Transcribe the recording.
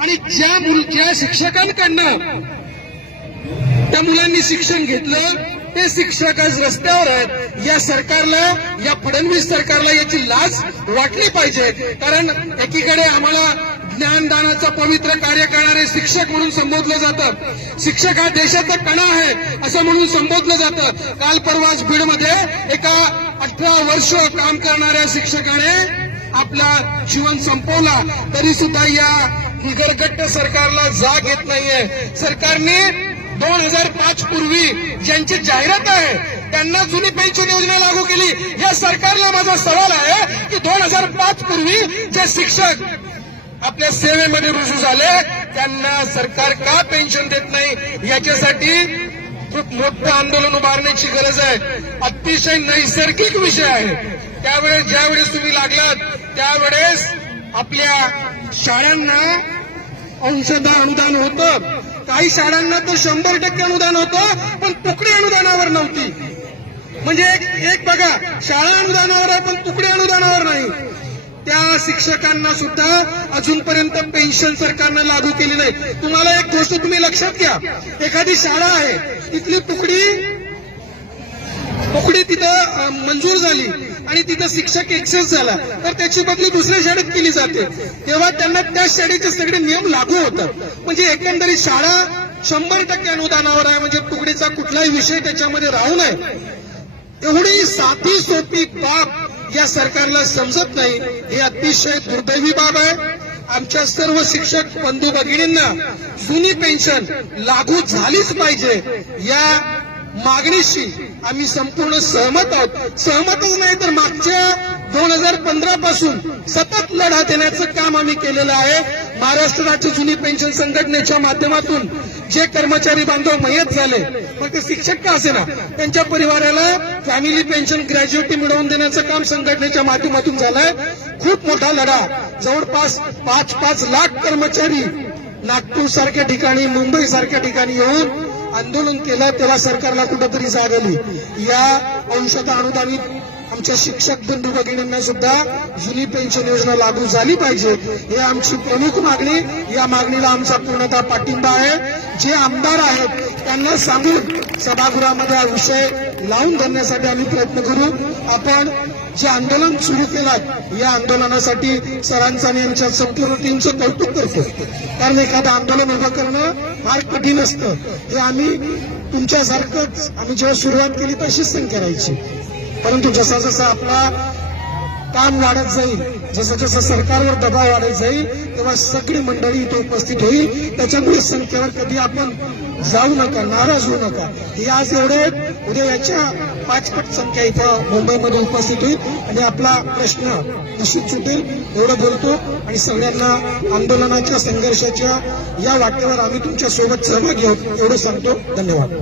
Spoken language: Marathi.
आणि ज्या शिक्षकांकडनं त्या मुलांनी शिक्षण घेतलं ते शिक्षक आज रस्त्यावर आहेत। या सरकारला, या फडणवीस सरकारला याची लाज वाटली पाहिजे। कारण एकीकडे आम्हाला ज्ञानदानाचं पवित्र कार्य करणारे शिक्षक म्हणून संबोधलं जातं। शिक्षक हा देशाचा कणा आहे असं म्हणून संबोधलं जातं। काल परवाच बीडमध्ये एका 18 वर्ष काम करणाऱ्या शिक्षकाने आपला जीवन संपवला। तरी सुद्धा या हिगरगट्ट सरकारला जाग येत नाहीये। सरकारने 2005 पूर्वी ज्यांची जाहिरात आहे त्यांना जुनी पेन्शन योजना लागू केली। या सरकारला माझा सवाल आहे की 2005 पूर्वी जे शिक्षक आपल्या सेवेमध्ये रुजू झाले त्यांना सरकार का पेन्शन देत नाही, याच्यासाठी खूप मोठं आंदोलन उभारण्याची गरज आहे। अतिशय नैसर्गिक विषय आहे। त्यावेळेस ज्यावेळेस तुम्ही लागलात त्यावेळेस आपल्या शाळांना अंशतः अनुदान होतं, काही शाळांना तर 100% अनुदान होतं, पण तुकडी अनुदानावर नव्हती। म्हणजे एक बघा, शाळा अनुदानावर आहे पण तुकडी अनुदानावर नाही। त्या शिक्षकांना सुद्धा अजूनपर्यंत पेन्शन सरकारनं लागू केली नाही। तुम्हाला एक गोष्ट तुम्ही लक्षात घ्या, एखादी शाळा आहे तिथली तुकडी तिथं मंजूर झाली आणि तिथं शिक्षक एक्सेस झाला तर त्याची बदली दुसऱ्या शाळेत केली जाते, तेव्हा त्यांना त्या शाळेचे सगळे नियम लागू होतात। म्हणजे एकंदरीत शाळा 100% अनुदानावर आहे, म्हणजे तुकडीचा कुठलाही विषय त्याच्यामध्ये राहू नये। एवढी साधी सोपी बाब या सरकारला समजत नाही, ही अतिशय दुर्दैवी बाब आहे। आमच्या सर्व शिक्षक बंधू भगिनींना जुनी पेन्शन लागू झालीच पाहिजे या मागणीशी आम्ही संपूर्ण सहमत आहोत। सहमतच नाही तर मागच्या 2015 पासून सतत लढा देण्याचं काम आम्ही केलेलं आहे। महाराष्ट्र राज्य जुनी पेन्शन संघटनेच्या माध्यमातून जे कर्मचारी बांधव मयत झाले, फक्त शिक्षक का असेना, त्यांच्या परिवाराला फॅमिली पेन्शन, ग्रॅज्युएटी मिळवून देण्याचं काम संघटनेच्या माध्यमातून झालंय। खूप मोठा लढा, जवळपास 5-5 लाख कर्मचारी नागपूर सारख्या ठिकाणी, मुंबई सारख्या ठिकाणी येऊन आंदोलन केलं, तेव्हा सरकारला कुठंतरी जाग आली। या अंशतः अनुदानित आमच्या शिक्षक बंधू भगिनींना सुद्धा जुनी पेन्शन योजना लागू झाली पाहिजे, ही आमची प्रमुख मागणी। या मागणीला आमचा पूर्णतः पाठिंबा आहे। जे आमदार आहेत त्यांना सांगून सभागृहामध्ये हा विषय लावून धरण्यासाठी आम्ही प्रयत्न करू। आपण जे आंदोलन सुरू केलं या आंदोलनासाठी सरांचं आणि यांच्या संपूर्ण टीमचं कौतुक करतो, कारण एखादं आंदोलन उभं करणं फार कठीण असतं। हे आम्ही तुमच्यासारखंच आम्ही जेव्हा सुरुवात केली तशीच करायची, परंतु जसा जसा आपला काम वाढत जाईल, जसं जसं सरकारवर दबाव वाढत जाईल, तेव्हा सगळी मंडळी इथे उपस्थित होईल। त्याच्यामुळे संख्येवर कधी आपण जाऊ नका, नाराज होऊ नका। हे आज एवढे, उद्या याच्या 5 पट संख्या इथं मुंबईमध्ये उपस्थित होईल आणि आपला प्रश्न निश्चित सुटेल एवढं बोलतो आणि सगळ्यांना आंदोलनाच्या, संघर्षाच्या या वाटेवर आम्ही तुमच्या सोबत सहभागी आहोत एवढं सांगतो। धन्यवाद।